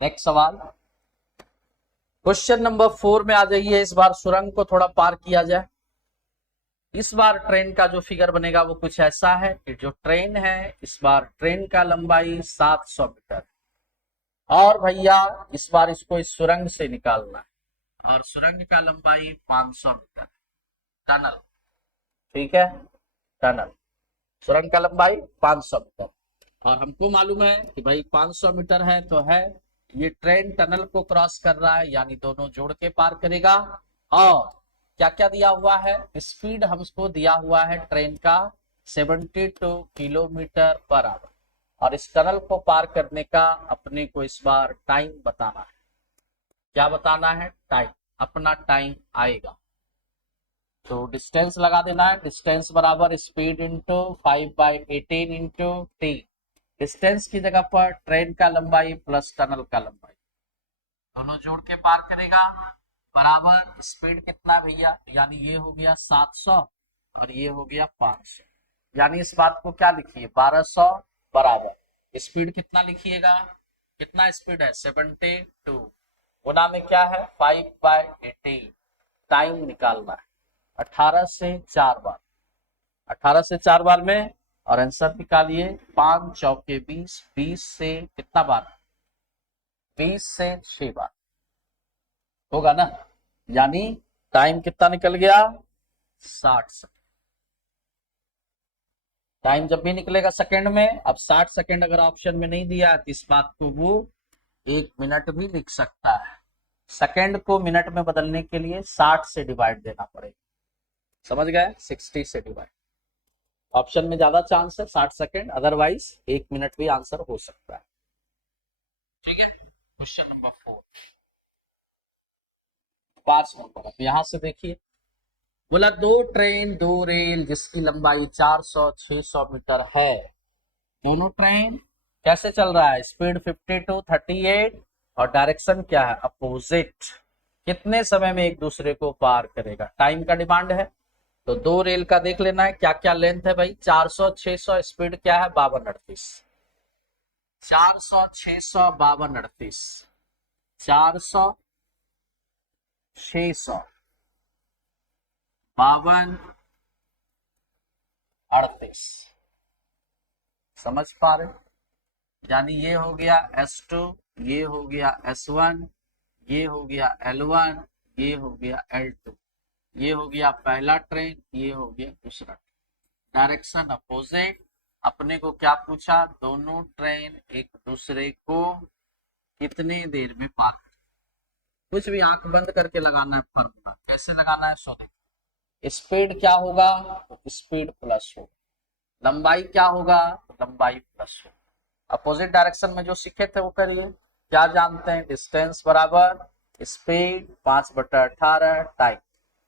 Next सवाल, question number 4 में आ जाइए। इस बार सुरंग को थोड़ा पार किया जाए। इस बार ट्रेन का जो फिगर बनेगा वो कुछ ऐसा है कि जो ट्रेन है, इस बार ट्रेन का लंबाई 700 मीटर, और भैया इस बार इसको इस सुरंग से निकालना है, और सुरंग का लंबाई 500 मीटर। टनल, ठीक है, टनल, सुरंग का लंबाई 500 मीटर, और हमको मालूम है कि भाई 500 मीटर है तो है, ये ट्रेन टनल को क्रॉस कर रहा है, यानी दोनों जोड़ के पार करेगा। और क्या क्या दिया हुआ है, स्पीड हमको दिया हुआ है ट्रेन का 72 किलोमीटर पर आवर, और इस टनल को पार करने का अपने को इस बार टाइम बताना है। क्या बताना है? टाइम, अपना टाइम आएगा। तो डिस्टेंस लगा देना है, डिस्टेंस बराबर speed into 5/18 into T. Distance की जगह पर ट्रेन का लंबाई प्लस टनल का लंबाई, दोनों जोड़ के पार करेगा, बराबर स्पीड कितना भैया, यानी ये हो गया 700 और ये हो गया 500, यानी इस बात को क्या लिखिए 1200, बराबर स्पीड कितना लिखिएगा, कितना स्पीड है 72, गुना में क्या है 5/18, टाइम निकालना है 18 से 4 बार, 18 से 4 बार में, और आंसर निकालिए 5 चौके 20, 20 से कितना बार, 20 से 6 बार होगा ना, यानी टाइम कितना निकल गया 60 सेकंड। टाइम जब भी निकलेगा सेकंड में, अब 60 सेकंड अगर ऑप्शन में नहीं दिया तो इस बात को वो 1 मिनट भी लिख सकता है। सेकंड को मिनट में बदलने के लिए 60 से डिवाइड देना पड़ेगा, समझ गए, 60 से डिवाइड। ऑप्शन में ज्यादा चांस है 60 सेकंड, अदरवाइज 1 मिनट भी आंसर हो सकता है। ठीक है, क्वेश्चन नंबर 4, 5 नंबर। अब यहां से देखिए, बोला दो ट्रेन दो रेल जिसकी लंबाई 400-600 मीटर है, दोनों ट्रेन कैसे चल रहा है, स्पीड 52, 38, और डायरेक्शन क्या है अपोजिट, कितने समय में एक दूसरे को पार करेगा, टाइम का डिमांड है। तो दो रेल का देख लेना है क्या क्या लेंथ है भाई, 400-600, स्पीड क्या है 52-38, 400-600-52-38, 400-600 52-38, समझ पा रहे, यानी ये हो गया S2, ये हो गया S1, ये हो गया L1, ये हो गया L2, ये हो गया पहला ट्रेन, ये हो गया दूसरा ट्रेन, डायरेक्शन अपोजिट। अपने को क्या पूछा, दोनों ट्रेन एक दूसरे को कितने देर में पार, कुछ भी आंख बंद करके लगाना है फॉर्मूला, कैसे लगाना है सो देखो, स्पीड क्या होगा, स्पीड प्लस होगा, लंबाई क्या होगा, लंबाई प्लस होगा। अपोजिट डायरेक्शन में जो सीखे थे वो करिए, क्या जानते हैं, डिस्टेंस बराबर स्पीड 5/18 टाइम,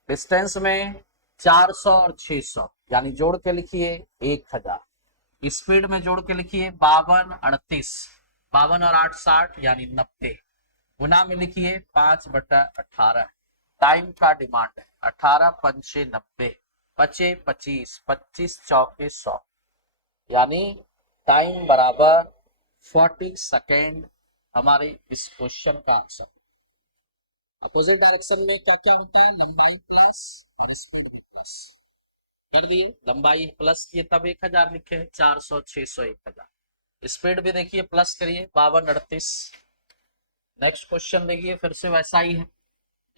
डिस्टेंस में 400 और 600, यानी जोड़ के लिखिए 1000, स्पीड में जोड़ के लिखिए 52-38, 52 और 8 60, यानी 90, गुना में लिखिए 5/18, टाइम का डिमांड है 18 पंचे 90, पचे 25, 25 चौके 100, यानी टाइम बराबर 40 सेकेंड हमारे इस क्वेश्चन का आंसर। अपोजिट डायरेक्शन में क्या क्या होता है, लंबाई प्लस और स्पीड प्लस, कर दिए, लंबाई प्लस किए तब 1000 लिखे, 400 600 1000, स्पीड भी देखिए प्लस करिए 52-38। नेक्स्ट क्वेश्चन देखिए, फिर से वैसा ही है,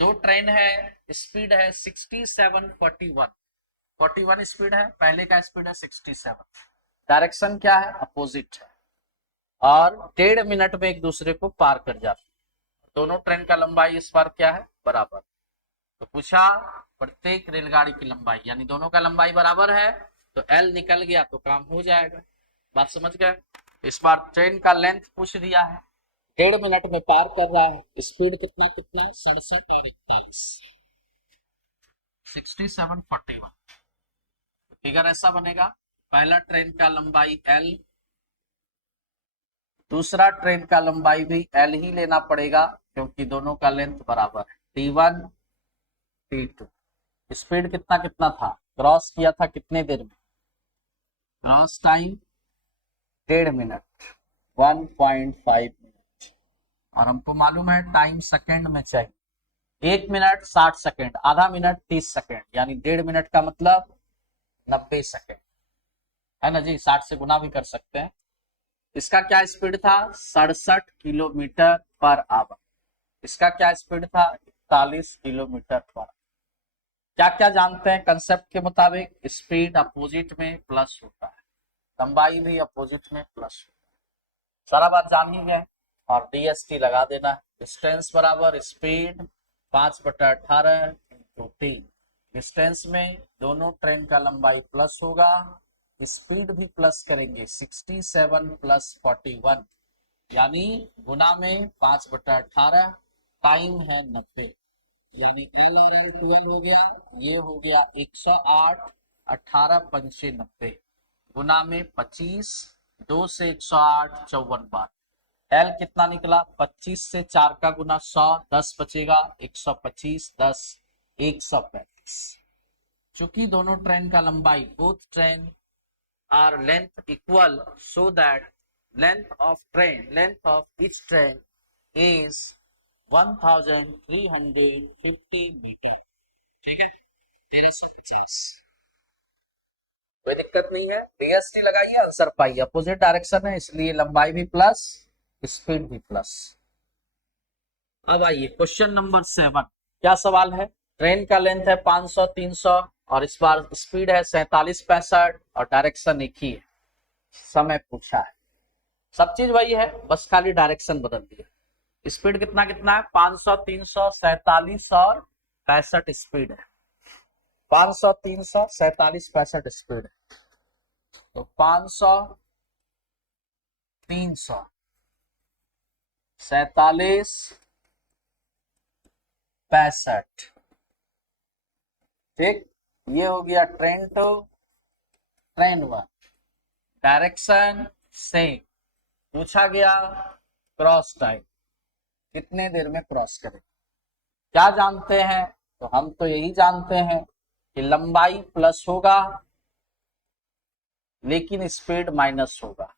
दो ट्रेन है, स्पीड है 67-41, 41 स्पीड है, पहले का स्पीड है 67, डायरेक्शन क्या है अपोजिट है, और 1.5 मिनट में एक दूसरे को पार कर जाते, दोनों ट्रेन का लंबाई इस बार क्या है बराबर। तो पूछा प्रत्येक रेलगाड़ी की लंबाई, यानी दोनों का लंबाई बराबर है, तो L निकल गया तो काम हो जाएगा, बात समझ गए। इस बार ट्रेन का लेंथ पूछ दिया है, 1.5 मिनट में पार कर रहा है, स्पीड कितना कितना 67 और 41, 67-41, फिगर ऐसा बनेगा, पहला ट्रेन का लंबाई L, दूसरा ट्रेन का लंबाई भी L ही लेना पड़ेगा क्योंकि दोनों का लेंथ बराबर है, T1 T2, स्पीड कितना कितना था, क्रॉस किया था कितने देर में, क्रॉस टाइम 1.5 मिनट, 1.5 मिनट, और हमको मालूम है टाइम सेकंड में चाहिए। 1 मिनट 60 सेकंड, आधा मिनट 30 सेकंड, यानी 1.5 मिनट का मतलब 90 सेकंड, है ना जी। 60 से गुना भी कर सकते हैं। इसका क्या स्पीड था? 67 किलोमीटर पर आवर। इसका क्या स्पीड था? 41 किलोमीटर पर। क्या क्या जानते हैं कंसेप्ट के मुताबिक? स्पीड अपोजिट में प्लस होता है, लंबाई भी अपोजिट में प्लस होता है, सारा बात जान ही गए। और डीएसटी लगा देना। डिस्टेंस बराबर स्पीड 5/18 × 3। डिस्टेंस में दोनों ट्रेन का लंबाई प्लस होगा, स्पीड भी प्लस करेंगे, 67 + 41 यानी गुना में 5/18, टाइम है 90, यानी एल और एल 12 हो गया, ये हो गया 108, 18 पंचे 90, गुना में 25, 2 से 108 54 बार। एल कितना निकला? 25 से 4 का गुना 100, 10 बचेगा, 125, 10 135। चूंकि दोनों ट्रेन का लंबाई, both train are length equal, so that length of each train is 1350 metre. ठीक है, 1350। कोई दिक्कत नहीं है, डीएसटी लगाइए, आंसर पाइए। अपोजिट डायरेक्शन है इसलिए लंबाई भी प्लस, स्पीड भी प्लस। अब आइए क्वेश्चन नंबर 7। क्या सवाल है? ट्रेन का लेंथ है 500 300 और इस बार स्पीड है 47 65 और डायरेक्शन एक ही है। समय पूछा है, सब चीज वही है, बस खाली डायरेक्शन बदल दिया। स्पीड कितना कितना है? 500 300 47 और 65 स्पीड है। 500 300 47 65 स्पीड है। तो 500 300 47 65, ठीक। ये हो गया train to train 1। Direction same. पूछा गया क्रॉस टाइम, कितने देर में क्रॉस करें। क्या जानते हैं? तो हम तो यही जानते हैं कि लंबाई प्लस होगा लेकिन स्पीड माइनस होगा।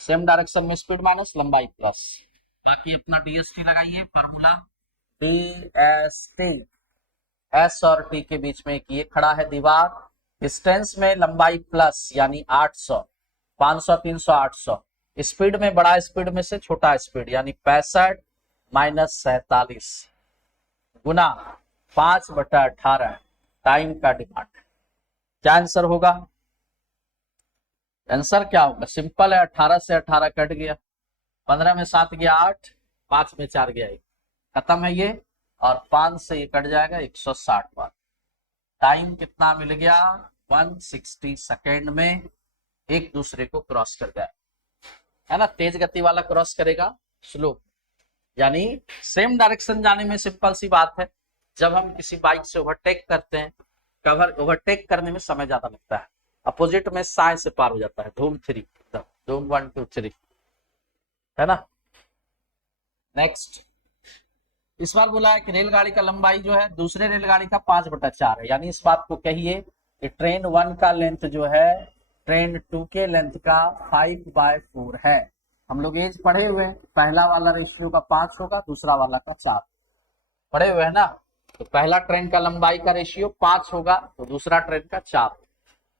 सेम डायरेक्शन में स्पीड माइनस, लंबाई प्लस। बाकी अपना डीएसटी लगाइए, फार्मूला डीएसटी, एस और टी के बीच में एक ये खड़ा है दीवार। डिस्टेंस में लंबाई प्लस यानी 800, 500 300 800। स्पीड में बड़ा स्पीड में से छोटा स्पीड यानी 65 - 47 गुना 5/18, टाइम का डिमांड। क्या आंसर होगा? आंसर क्या होगा? सिंपल है, 18 से 18 कट गया, 15 में 7 गया 8, 5 में 4 गया 1, खत्म है ये। और 5 से ये कट जाएगा 160 बार। टाइम कितना मिल गया? 160 सेकेंड में एक दूसरे को क्रॉस कर जाए, है ना। तेज गति वाला क्रॉस करेगा स्लो, यानी सेम डायरेक्शन जाने में सिंपल सी बात है। जब हम किसी बाइक से ओवरटेक करते हैं, कवर ओवरटेक करने में समय ज्यादा लगता है, अपोजिट में साय से पार हो जाता है, धूम 3, धूम 1 2 3, है ना। नेक्स्ट, इस बार बोला है कि रेलगाड़ी का लंबाई जो है दूसरे रेलगाड़ी का 5/4 है, यानी इस बात को कहिए कि ट्रेन 1 का लेंथ जो है ट्रेन 2 के लेंथ का 5/4 है। हम लोग एज पढ़े हुए हैं, पहला वाला रेशियो का 5 होगा, दूसरा वाला का 4, पढ़े हुए है ना। तो पहला ट्रेन का लंबाई का रेशियो 5 होगा तो दूसरा ट्रेन का 4।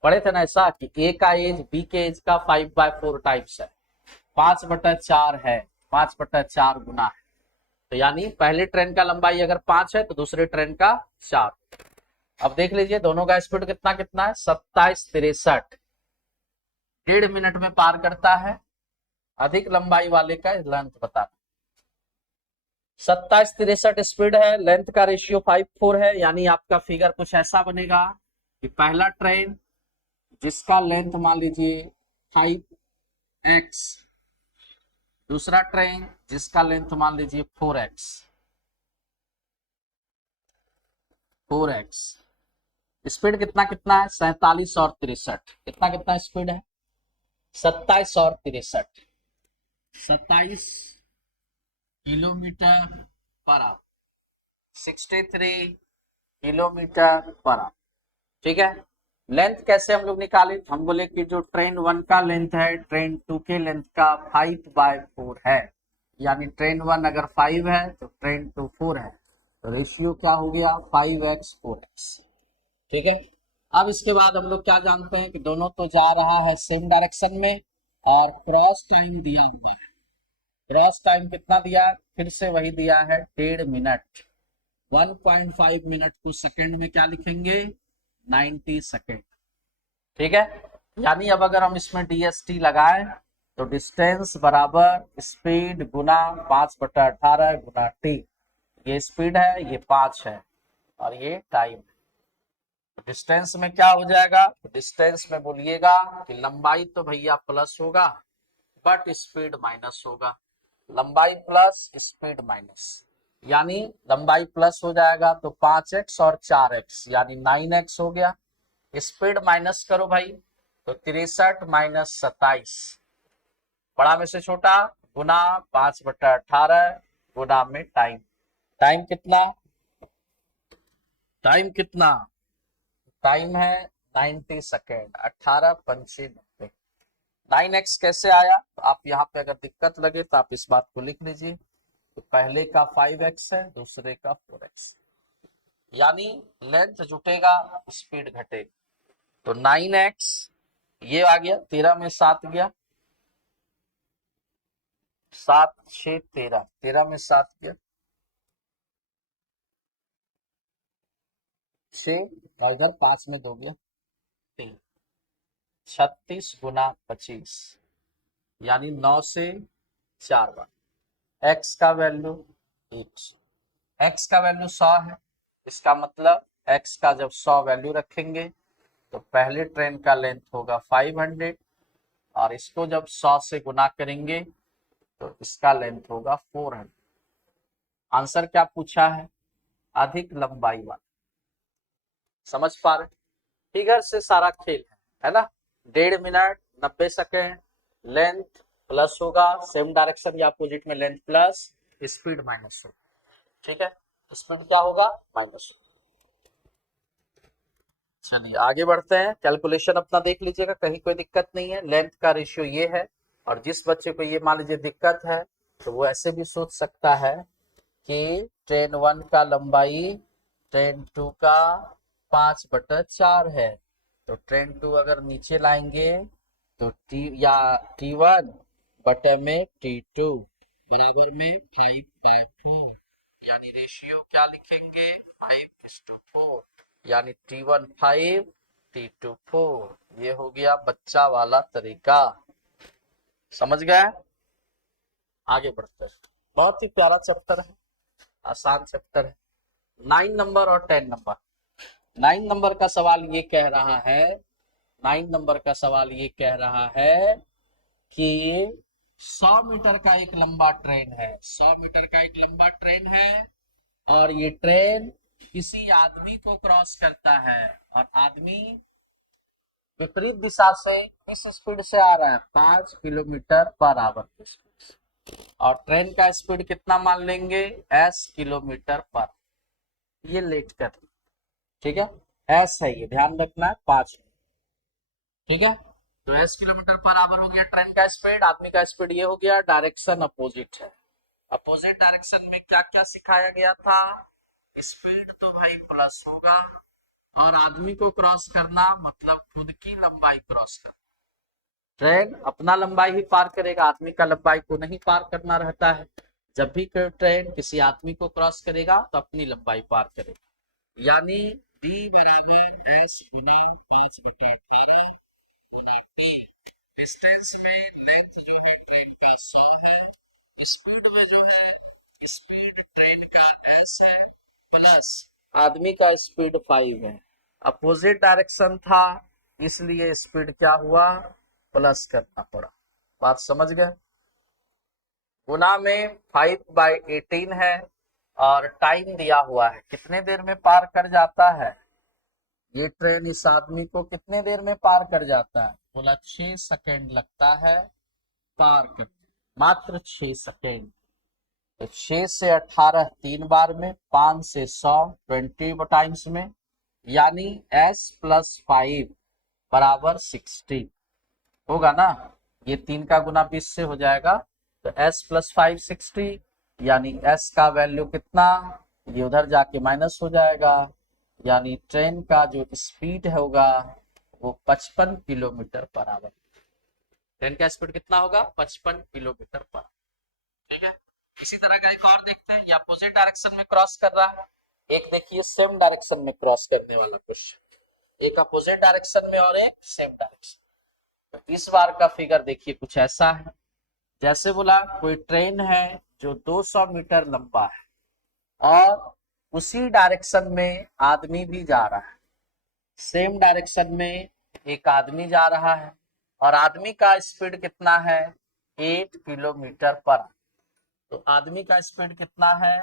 पढ़े थे ना ऐसा कि ए का एज बी के एज का 5/4 टाइप्स है, 5/4 है, 5/4 गुना है। तो यानी पहले ट्रेन का लंबाई अगर 5 है तो दूसरे ट्रेन का 4। अब देख लीजिए दोनों का स्पीड कितना कितना है? 27 63, 1.5 मिनट में पार करता है। अधिक लंबाई वाले का लेंथ बताना। 27 63 स्पीड है, लेंथ का रेशियो 5/4 है, यानी आपका फिगर कुछ ऐसा बनेगा कि पहला ट्रेन जिसका लेंथ मान लीजिए 5x, दूसरा ट्रेन जिसका लेंथ मान लीजिए 4x। स्पीड कितना कितना है? 47 और 63। कितना कितना स्पीड है? 27 और 63, 27 किलोमीटर/आवर, 63 किलोमीटर/आवर। ठीक है। लेंथ कैसे हम लोग निकाले? हम बोले कि जो ट्रेन 1 का लेंथ है ट्रेन 2 के लेंथ का 5/4 है, यानी ट्रेन 1 अगर 5 है तो ट्रेन 2 4 है, तो रेशियो क्या हो गया 5x 4x। ठीक है। अब इसके बाद हम लोग क्या जानते हैं कि दोनों तो जा रहा है सेम डायरेक्शन में, और क्रॉस टाइम दिया हुआ है। क्रॉस टाइम कितना दिया है, फिर से वही दिया है 1.5 मिनट। 1.5 मिनट को सेकंड में क्या लिखेंगे 90 सेकंड। ठीक है। यानी अब अगर हम इसमें DST लगाएं तो डिस्टेंस बराबर स्पीड गुना 5/18 गुना टी। ये स्पीड है, ये 5 है, और ये टाइम। डिस्टेंस में क्या हो जाएगा, डिस्टेंस में बोलिएगा कि लंबाई तो भैया प्लस होगा बट स्पीड माइनस होगा। लंबाई प्लस स्पीड माइनस, यानी लंबाई प्लस हो जाएगा तो 5x और 4x यानी 9x हो गया। स्पीड माइनस करो भाई तो 63 माइनस 27, बड़ा में से छोटा, गुना 5/18 गुना में टाइम। टाइम कितना, टाइम कितना, टाइम है 90 सेकेंड। 18 पंचे 90। 9x कैसे आया, तो आप यहाँ पे अगर दिक्कत लगे तो आप इस बात को लिख लीजिए, तो पहले का 5x है, दूसरे का 4x, यानी लेंथ जुटेगा स्पीड घटेगी। तो 9x ये आ गया, 13 में 7 गया, 7 6 13, 13 में 7 गया 6, और इधर 5 में 2 गया 3, 36 गुना 25 यानी 9 से 4 बार। x का वैल्यू 100, x का वैल्यू 100 है। इसका मतलब x का जब 100 वैल्यू रखेंगे तो पहले ट्रेन का लेंथ होगा 500, और इसको जब 100 से गुना करेंगे तो इसका लेंथ होगा 400। आंसर क्या पूछा है, अधिक लंबाई वाला। समझ पा रहे, फिगर से सारा खेल है ना। 1.5 मिनट 90 सेकेंड, लेंथ प्लस होगा, सेम डायरेक्शन या अपोजिट में लेंथ प्लस, स्पीड माइनस होगा। ठीक है, स्पीड क्या होगा माइनस होगा। चलिए आगे बढ़ते हैं, कैलकुलेशन अपना देख लीजिएगा, कहीं कोई दिक्कत नहीं है। लेंथ का रेशियो ये है, और जिस बच्चे को ये मान लीजिए दिक्कत है तो वो ऐसे भी सोच सकता है कि ट्रेन 1 का लंबाई ट्रेन 2 का 5/4 है, तो ट्रेन 2 अगर नीचे लाएंगे तो T1 बटे में T2 बराबर में 5/4, यानी रेशियो क्या लिखेंगे 5:4, यानी T1 5 T2 4। ये हो गया बच्चा वाला तरीका। समझ गए, आगे बढ़ते हैं। बहुत ही प्यारा चैप्टर है, आसान चैप्टर है। 9 नंबर और 10 नंबर। 9 नंबर का सवाल ये कह रहा है, 9 नंबर का सवाल ये कह रहा है कि 100 मीटर का एक लंबा ट्रेन है, 100 मीटर का एक लंबा ट्रेन है, और ये ट्रेन किसी आदमी को क्रॉस करता है, और आदमी विपरीत दिशा से इस स्पीड से आ रहा है 5 किलोमीटर पर आवर की स्पीड से, और ट्रेन का स्पीड कितना मान लेंगे s किलोमीटर पर। ये लेट कर, ठीक है, s है ये, ध्यान रखना है 5। ठीक है, तो s किलोमीटर पर आवर हो गया ट्रेन का स्पीड, आदमी का स्पीड ये हो गया। डायरेक्शन अपोजिट है, अपोजिट डायरेक्शन में क्या क्या सिखाया गया था, स्पीड तो भाई प्लस होगा, और आदमी को क्रॉस करना मतलब खुद की लंबाई क्रॉस करना। ट्रेन अपना लंबाई ही पार करेगा, आदमी का लंबाई को नहीं पार करना रहता है। जब भी ट्रेन किसी आदमी को क्रॉस करेगा तो अपनी लंबाई पार करेगा, यानी b बराबर s गुना 5/18 गुना t। डिस्टेंस में लेंथ जो है ट्रेन का 100 है, स्पीड में जो है स्पीड ट्रेन का s है, प्लस आदमी का स्पीड 5 है। अपोजिट डायरेक्शन था इसलिए स्पीड क्या हुआ प्लस करना पड़ा। बात समझ गए। गुना में 5/18 है, और टाइम दिया हुआ है कितने देर में पार कर जाता है ये ट्रेन, इस आदमी को कितने देर में पार कर जाता है, बोला 6 सेकेंड लगता है पार कर, मात्र 6 सेकेंड। तो 6 से 18 3 बार में, 5 से 100 20 टाइम्स में, यानी s + 5 बराबर 60 होगा ना। ये 3 का गुना 20 से हो जाएगा तो s प्लस 560 यानी s का वैल्यू कितना, ये उधर जाके माइनस हो जाएगा, यानी ट्रेन का जो स्पीड होगा वो 55 किलोमीटर पर आवर। ट्रेन का स्पीड कितना होगा, 55 किलोमीटर पर। ठीक है, इसी तरह का एक और देखते हैं, ये अपोजिट डायरेक्शन में क्रॉस कर रहा है, एक देखिए सेम डायरेक्शन में क्रॉस करने वाला क्वेश्चन, एक अपोजिट डायरेक्शन में और एक सेम डायरेक्शन। तो इस बार का फिगर देखिए कुछ ऐसा है, जैसे बोला कोई ट्रेन है जो 200 मीटर लंबा है और उसी डायरेक्शन में आदमी भी जा रहा है, सेम डायरेक्शन में एक आदमी जा रहा है और आदमी का स्पीड कितना है, 8 किलोमीटर पर। तो आदमी का स्पीड कितना है,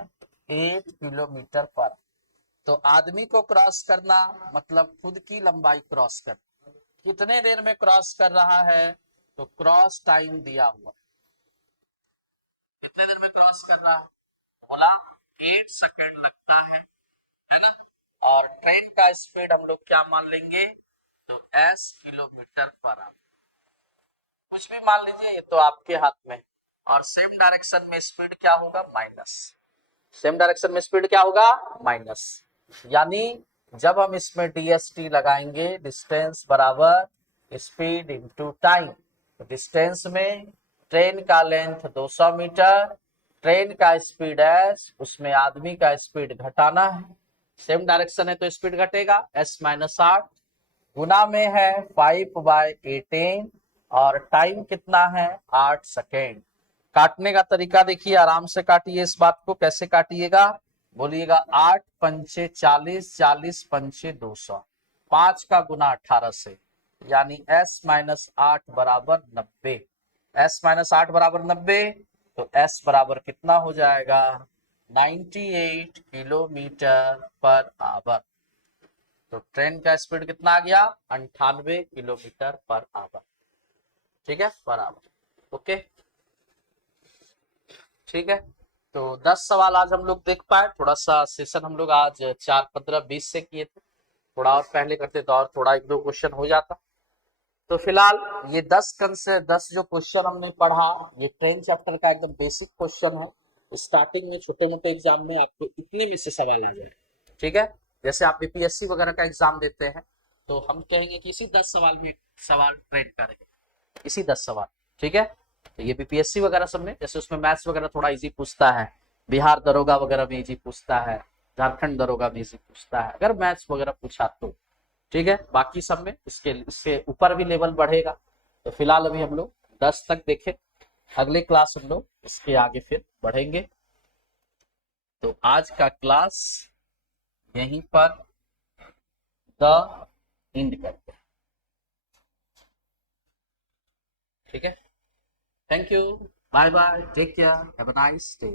8 किलोमीटर पर। तो आदमी को क्रॉस करना मतलब खुद की लंबाई क्रॉस करना, कितने देर में क्रॉस कर रहा है, तो क्रॉस टाइम दिया हुआ, कितने देर में क्रॉस कर रहा है, बोला 8 सेकेंड लगता है ना। और ट्रेन का स्पीड हम लोग क्या मान लेंगे, तो s किलोमीटर पर आवर, कुछ भी मान लीजिए, ये तो आपके हाथ में। और सेम डायरेक्शन में स्पीड क्या होगा, माइनस, सेम डायरेक्शन में स्पीड क्या होगा, माइनस। यानी जब हम इसमें डीएसटी लगाएंगे, डिस्टेंस बराबर स्पीड इनटू टाइम, तो डिस्टेंस में ट्रेन का लेंथ 200 मीटर, ट्रेन का स्पीड s, उसमें आदमी का स्पीड घटाना है, सेम डायरेक्शन है तो स्पीड घटेगा, s माइनस 8 गुना में है 5/18 और टाइम कितना है, 8 सेकेंड। काटने का तरीका देखिए, आराम से काटिए इस बात को, कैसे काटिएगा, बोलिएगा 8 पंचे 40, 40 पंचे 200, 5 का गुना 18 से, यानी s माइनस 8 बराबर 90, s माइनस 8 बराबर 90, तो s बराबर कितना हो जाएगा, 98 किलोमीटर पर आवर। तो ट्रेन का स्पीड कितना आ गया, 98 किलोमीटर पर आवर। ठीक है, पर आवर। ओके, ठीक है। तो 10 सवाल आज हम लोग देख पाए, थोड़ा सा सेशन हम लोग आज 4:15-20 से किए थे, थोड़ा और पहले करते तो और थोड़ा 1-2 क्वेश्चन हो जाता। तो फिलहाल ये 10 जो क्वेश्चन हमने पढ़ा, ये ट्रेन चैप्टर का एकदम बेसिक क्वेश्चन है। स्टार्टिंग में छोटे मोटे एग्जाम में आपको इतने में से सवाल आ जाए, ठीक है। जैसे आप बीपीएससी वगैरह का एग्जाम देते हैं तो हम कहेंगे कि इसी 10 सवाल में सवाल ट्रेन का रहेगा, इसी 10 सवाल, ठीक है। तो ये बीपीएससी वगैरह सब में, जैसे उसमें मैथ्स वगैरह थोड़ा इजी पूछता है, बिहार दरोगा वगैरह में इजी पूछता है, झारखंड दरोगा में इजी पूछता है, अगर मैथ्स वगैरह पूछा तो, ठीक है। बाकी सब में इससे ऊपर भी लेवल बढ़ेगा। तो फिलहाल अभी हम लोग 10 तक देखें, अगले क्लास हम लोग इसके आगे फिर बढ़ेंगे। तो आज का क्लास यहीं पर द एंड करते हैं, ठीक है। Thank you, bye bye, take care, have a nice day.